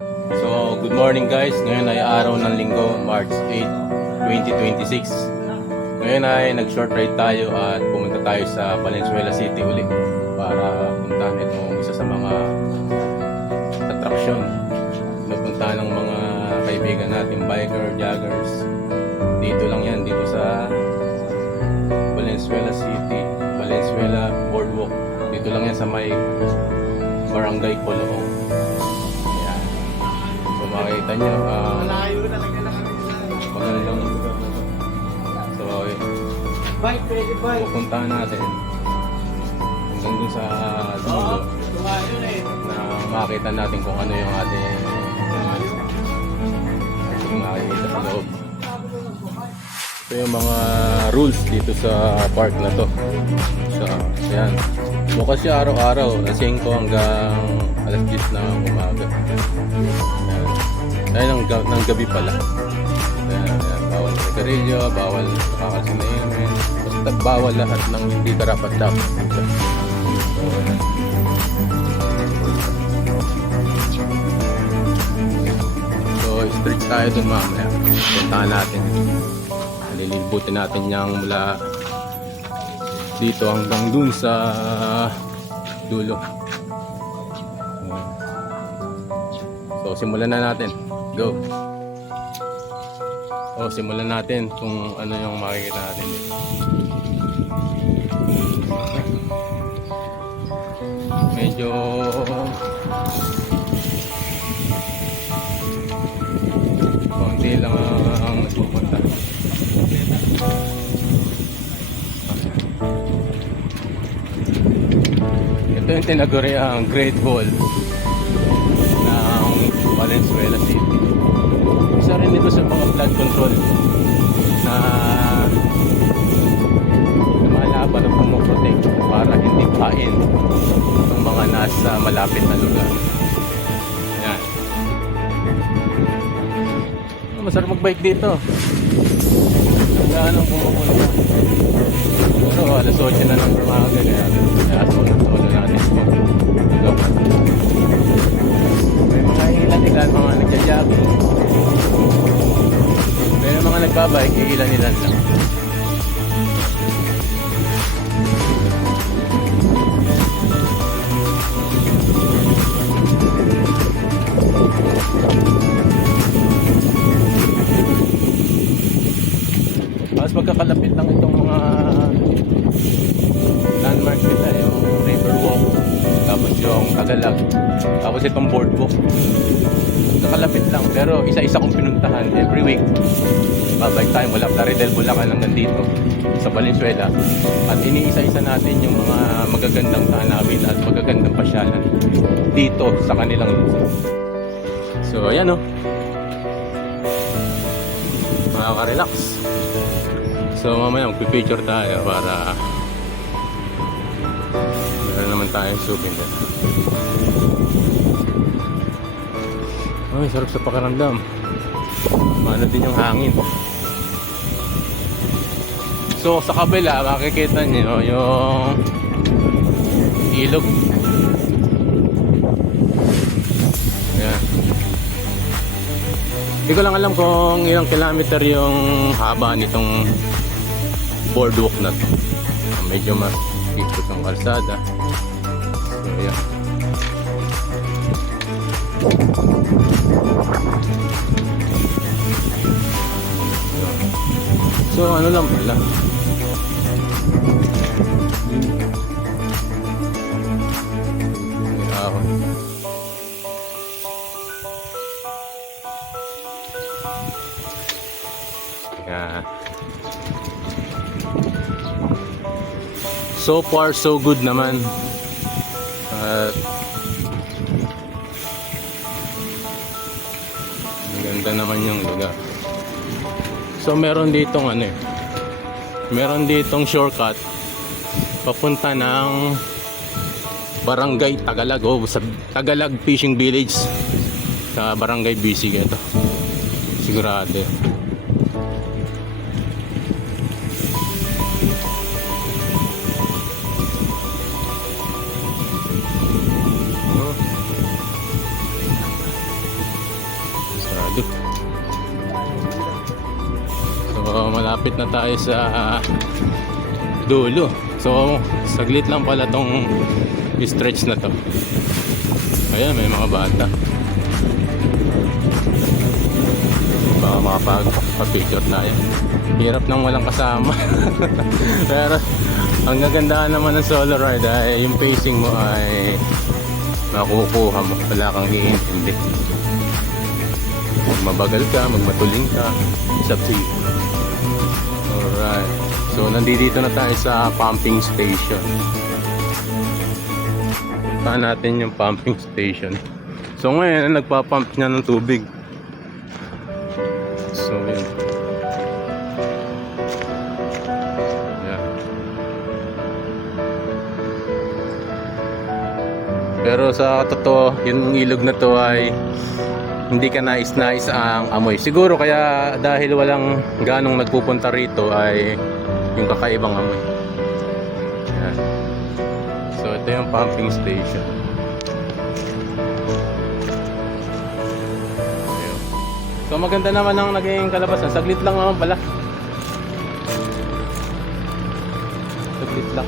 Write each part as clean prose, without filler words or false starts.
So, good morning guys. Ngayon ay araw ng linggo, March 8, 2026. Ngayon ay nag-short ride tayo at pumunta tayo sa Valenzuela City uli para puntahan itong isa sa mga attraction. Napuntahan ng mga kaibigan natin, biker, joggers. Dito lang yan, dito sa Valenzuela City, Valenzuela Boardwalk. Dito lang yan sa may Barangay Coloong. Ayan. So makikita nyo, Malayo talaga na kami sa magandang lugar na to. So bike, pwede bike. pupuntahan natin hanggang dun sa dulo Tumayo na eh. na makita natin kung ano yung ating makikita sa loob. Ito yung mga rules dito sa park na to. So, ayan. Bukas siya araw-araw, 5 hanggang alas 10 na umaga. Ayan, ng gabi pala. Ayan, bawal sigarilyo, bawal nakakasinayin. Basta bawal lahat ng hindi karapat-dapat. So, ayan. So, street tayo dun mamaya. Puntahan natin. Lilibutin natin yang mula dito hanggang dun sa dulo. So simulan na natin. Go. So simulan natin kung ano yung makikita natin dito. Medyo konti lang ang nagpupunta. Ito yung tinaguri ang Great Wall ng Valenzuela City. Isa rin ito sa mga flood control na lumalaban ng pumuprotect para hindi pain ang mga nasa malapit na lugar. Yan. Masarap magbike dito. Saan ang pumupunta? Pero alas 8 na ng umaga kaya solo natin. May mga ilan mga nagja-jogging. May mga nagbabike, ilan lang. Mas magkakalapit lang itong mga landmarks nila, yung Riverwalk, tapos yung Tagalog, tapos itong Boardwalk. Magkakalapit lang, pero isa-isa kong pinuntahan every week. Babike tayo mula Plaridel, Bulacan hanggang dito sa Valenzuela, at iniisa-isa natin yung mga magagandang tanawin at magagandang pasyalan dito sa kanilang lugar. So ayan o, makaka-relax. So mamaya magpipicture tayo para meron naman tayong souvenir. Ay, sarap sa pakaramdam. Ano din yung hangin. So sa kabila makikita nyo yung ilog. Ayan. Hindi ko lang alam kung ilang kilometer yung haba nitong boardwalk na to. Medyo mas ikot ang kalsada. So yeah. So ano lang pala, yeah. So far so good naman. Maganda naman yung lugar. So meron ditong meron ditong shortcut papunta ng Barangay Tagalog, sa Tagalog Fishing Village sa Barangay Bisig ito. Sigurado. Kabisado. So malapit na tayo sa dulo. So saglit lang pala tong stretch na to. Ayan, may mga bata. Baka makapag-picture na yan. Hirap nang walang kasama. Pero ang gagandaan naman ng solo ride ay yung pacing mo ay makukuha mo. Wala kang iintindi. Magmabagal ka, magmatuling ka, it's up to you. Alright. So nandito na tayo sa pumping station. Puntahan natin yung pumping station. So ngayon nagpa-pump niya ng tubig. So yun. Yeah. Pero sa totoo, yung ilog na to ay hindi ka nais-nais ang amoy. Siguro kaya dahil walang ganong nagpupunta rito ay yung kakaibang amoy. Yan. So ito yung pumping station. Ayun. So maganda naman ang naging kalabasan. Saglit lang naman pala. Saglit lang.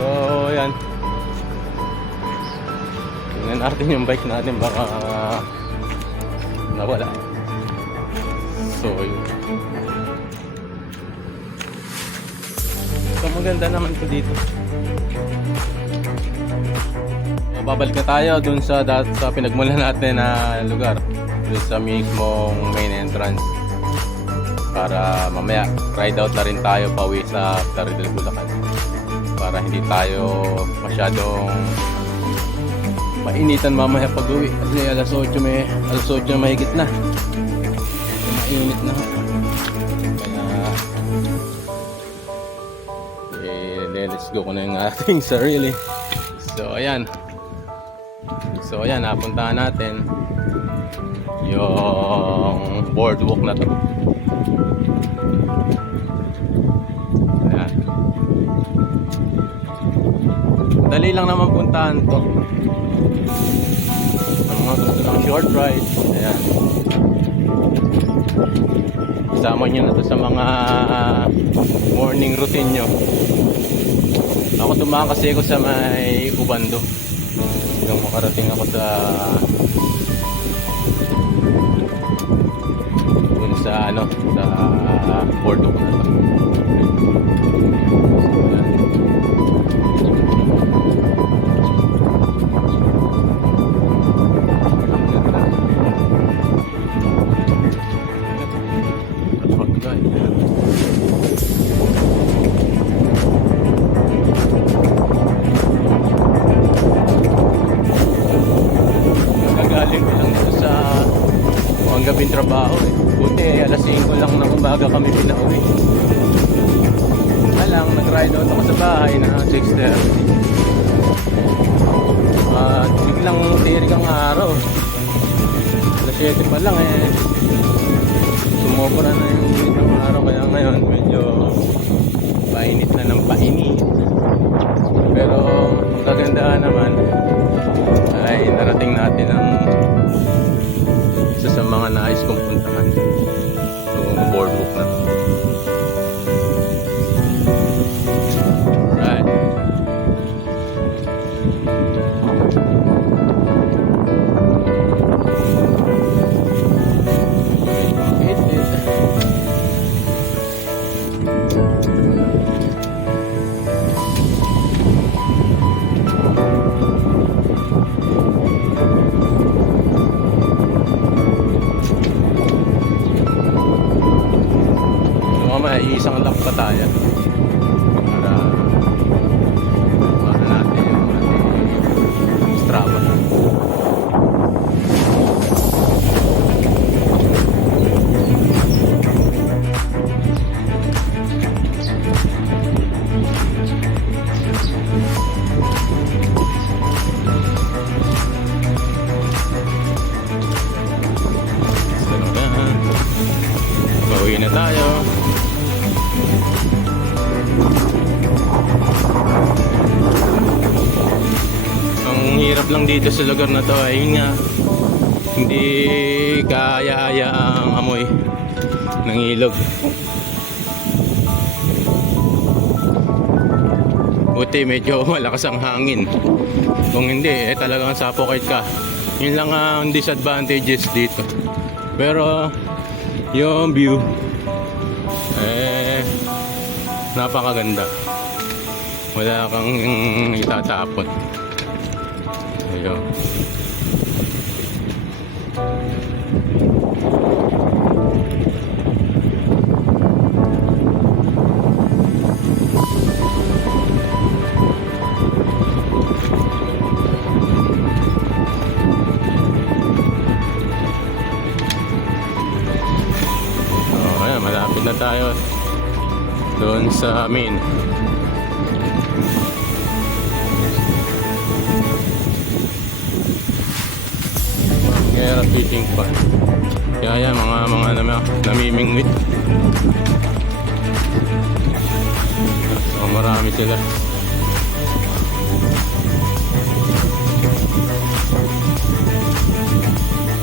So yan. Tingnan natin yung bike natin, baka nawala. So yun. So maganda naman ito dito. So, babalik na tayo dun sa pinagmulan natin na lugar, dun sa mismong main entrance, para mamaya ride out na rin tayo pauwi sa Plaridel, Bulacan, para hindi tayo masyadong mainitan mamaya pag uwi kasi alas 8 na mahigit na. Mainit na. Kaya let's go ko na yung ating sarili. So ayan. Napuntahan natin yung boardwalk na to. Ayan. Dali lang naman puntahan to. Ang mga gusto ng short ride, ayan, isama nyo na to sa mga morning routine nyo. Ako tumahan kasi ako sa may Ubando hanggang makarating ako sa dun sa sa boardwalk na to. Nagagaling ko lang dito sa gabing trabaho eh. Buti alas 5 lang ng umaga kami pinauwi. Alang, nag-ride out ako sa bahay na 6:30. Biglang tirik ang araw. Alas 7 pa lang eh. Sumobra na yung init ng araw, kaya ngayon medyo painit na ng painit. Pero ang kagandahan naman ay narating natin ang isa sa mga nais kong puntahan, yung boardwalk na. Alright. Isang lap pa tayo para natin yung ating Strava. Pauwi na tayo. Ang hirap lang dito sa lugar na to ay nga Hindi kaaya-aya ang amoy ng ilog. Buti medyo malakas ang hangin. Kung hindi, talagang suffocate ka. Yun lang ang disadvantages dito. Pero yung view napakaganda. Wala kang itatapon. Ayun. Ayan, malapit na tayo doon sa main. Kaya fishing pa. Kaya yan, mga namimingwit. So marami sila.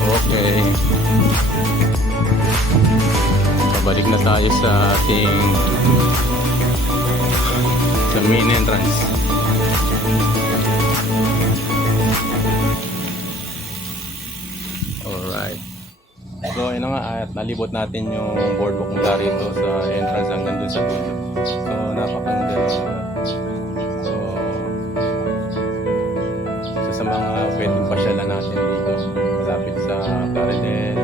Okay. Pabalik na tayo sa ating main entrance. Alright. So yun na nga, at nalibot natin yung boardwalk mula rito sa entrance hanggang dun sa dulo. So napakaganda. So isa sa mga pwedeng pasyalan natin dito, malapit sa Plaridel,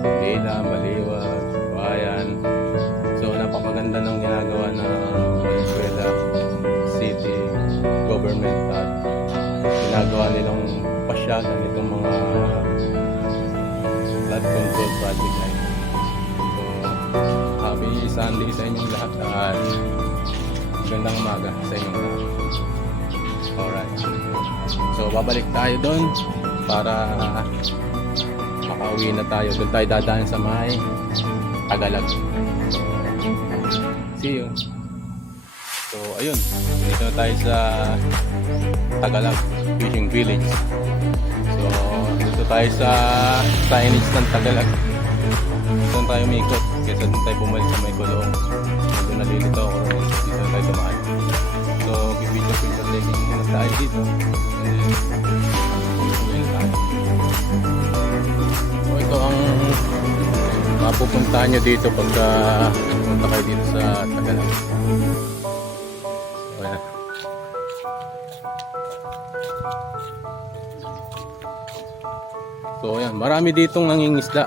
Gila, Baliwag, Bayan. So napakaganda ng ginagawa ng Valenzuela City Government at ginagawa nilang pasyalan itong mga flood control project na ito. So happy Sunday sa inyong lahat at magandang umaga sa inyong lahat. Alright. So babalik tayo doon para makauwi na tayo. Doon tayo dadaan sa may Tagalog. So, see you. So ayun, dito na tayo sa Tagalog Fishing Village. So dito tayo sa signage ng Tagalog. Doon tayo umikot kaysa doon tayo bumalik sa may Gulong. Doon nalilito ako rin. Dito na tayo dumaan. So video taking muna tayo dito. And uwi na tayo. So ito ang mapupuntahan nyo dito pagka punta kayo dito sa Tagalog. So ayan. So ayan, marami ditong nangingisda.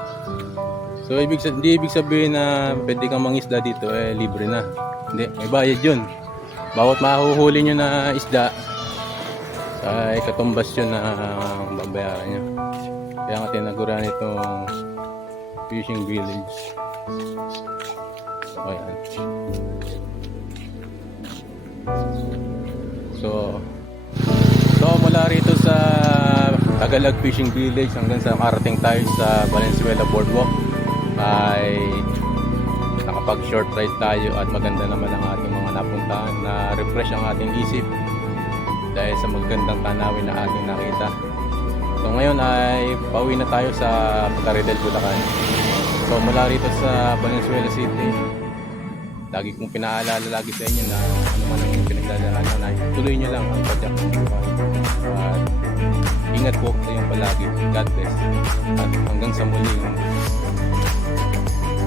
So hindi ibig sabihin na pwede kang mangisda dito libre na. Hindi, may bayad yun. Bawat mahuhuli nyo na isda ay katumbas yun na babayaran nyo. Kaya nga tinaguran itong fishing village. So ayan. So mula rito sa Tagalog Fishing Village hanggang sa makarating tayo sa Valenzuela Boardwalk ay nakapag short ride tayo at maganda naman ang ating mga napuntahan, na refresh ang ating isip dahil sa magandang tanawin na ating nakita. So ngayon ay pauwi na tayo sa Plaridel, Bulacan. So mula rito sa Valenzuela City, lagi kong pinaalala lagi sa inyo na ano man ang pinagdadaanan ay tuloy nyo lang ang padyak ng buhay. At ingat po sa inyong palagi. God bless. At hanggang sa muling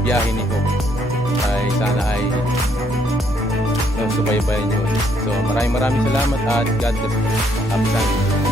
biyahe nito ay sana ay subaybayan nyo. So maraming salamat at God bless. Happy Sunday.